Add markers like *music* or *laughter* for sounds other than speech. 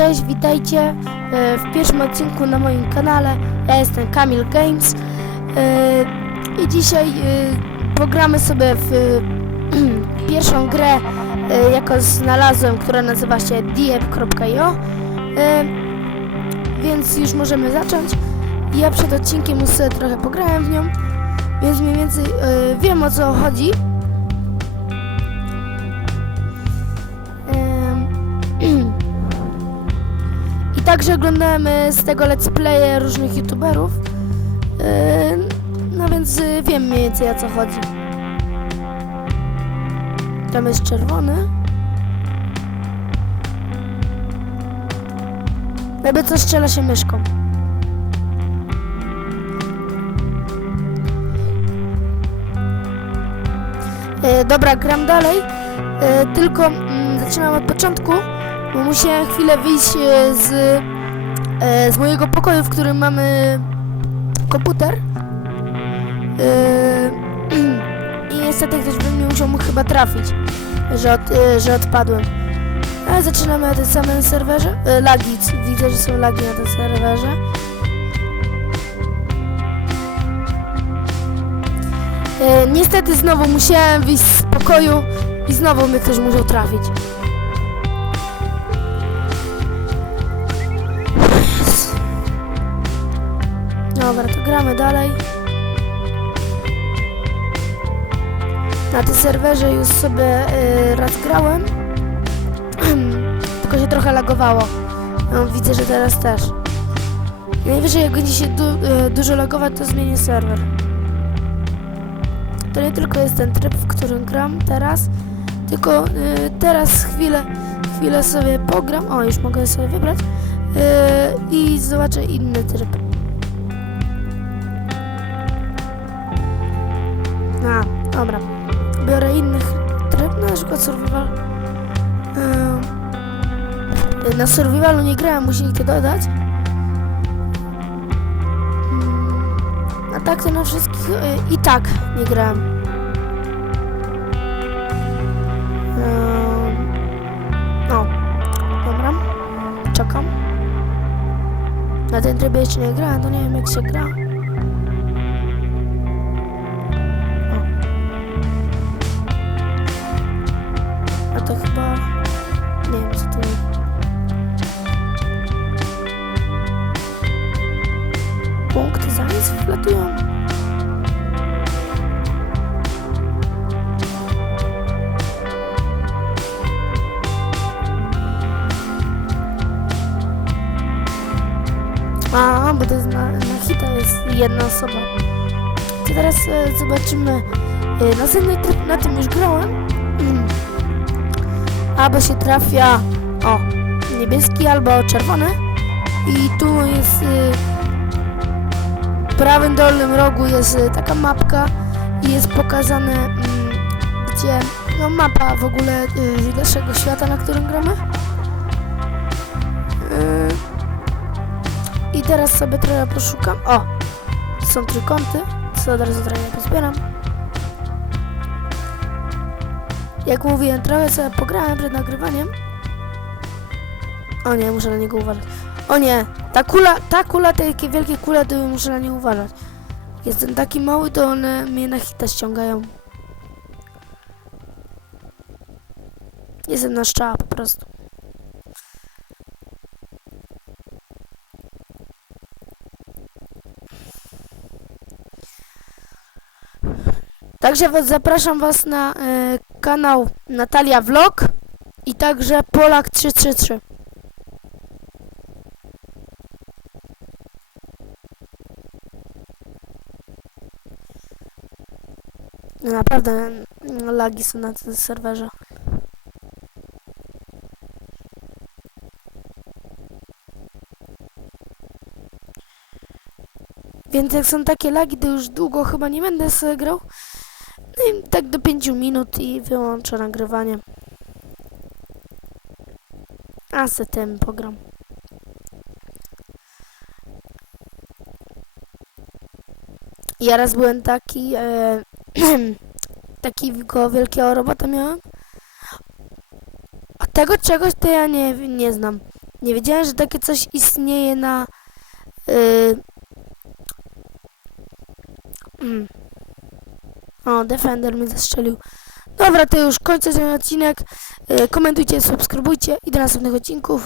Cześć, witajcie e, w pierwszym odcinku na moim kanale. Ja jestem Kamil Games e, i dzisiaj e, pogramy sobie w *clears throat* pierwszą grę, jaką znalazłem, która nazywa się diep.io więc już możemy zacząć. Ja przed odcinkiem już sobie trochę pograłem w nią, więc mniej więcej wiem o co chodzi. Także oglądałem e, z tego let's playe różnych youtuberów. E, No więc e, wiem mniej więcej o co chodzi. Tam jest czerwony. Jakby co strzela się myszką. Dobra, gram dalej. Tylko mm, zaczynam od początku, bo musiałem chwilę wyjść e, z, e, z mojego pokoju, w którym mamy komputer. E, *clears throat* I niestety ktoś by mnie musiał chyba trafić, że, od, że odpadłem. Ale zaczynamy na tym samym serwerze. Lagi, widzę, że są lagi na tym serwerze. Niestety znowu musiałem wyjść z pokoju i znowu mnie ktoś musiał trafić. Dobra, to gramy dalej. Na tym serwerze już sobie y, raz grałem. *clears throat* Tylko się trochę lagowało. No, widzę, że teraz też. Najwyżej jak będzie się du y, dużo lagować, to zmienię serwer. To nie tylko jest ten tryb, w którym gram teraz, tylko y, teraz chwilę, chwilę sobie pogram. O, już mogę sobie wybrać. Y, I zobaczę inny tryb. A, dobra. Biorę inny tryb, na przykład survival. Y, na survivalu nie grałem, musieli to dodać. Mm, A tak to na wszystkich y, i tak nie grałem. No, dobra. Czekam. Na ten trybie jeszcze nie grałem, to nie wiem jak się gra. A, bo to jest na, na hita jest jedna osoba. To teraz e, zobaczymy e, następny tryb, na tym już grałem. Mm. *clears throat* Albo się trafia, o, niebieski albo czerwony. I tu jest e, prawym dolnym rogu jest e, taka mapka i jest pokazane, mm, gdzie, no mapa w ogóle e, naszego świata, na którym gramy. E, i teraz sobie trochę poszukam. O! Są trójkąty, co od razu trochę pozbieram. Jak mówiłem, trochę sobie pograłem przed nagrywaniem. O nie, muszę na niego uważać. O nie, ta kula, ta kula, te takie wielkie kule, to muszę na nie uważać. Jestem taki mały, to one mnie na hita ściągają. Jestem na szczała po prostu. Także was zapraszam was na e, kanał Natalia Vlog i także Polak 333. Naprawdę lagi są na tym serwerze. Więc jak są takie lagi, to już długo chyba nie będę sobie grał. No i tak do 5 minut i wyłączę nagrywanie. A se tym pogram. Ja raz byłem taki, e, *clears throat* takiego wielkiego robota miałem. A tego czegoś to ja nie, nie znam. Nie wiedziałem, że takie coś istnieje na... Yy... Mm. O, Defender mnie zastrzelił. Dobra, to już kończę ten odcinek. Yy, komentujcie, subskrybujcie i do następnych odcinków.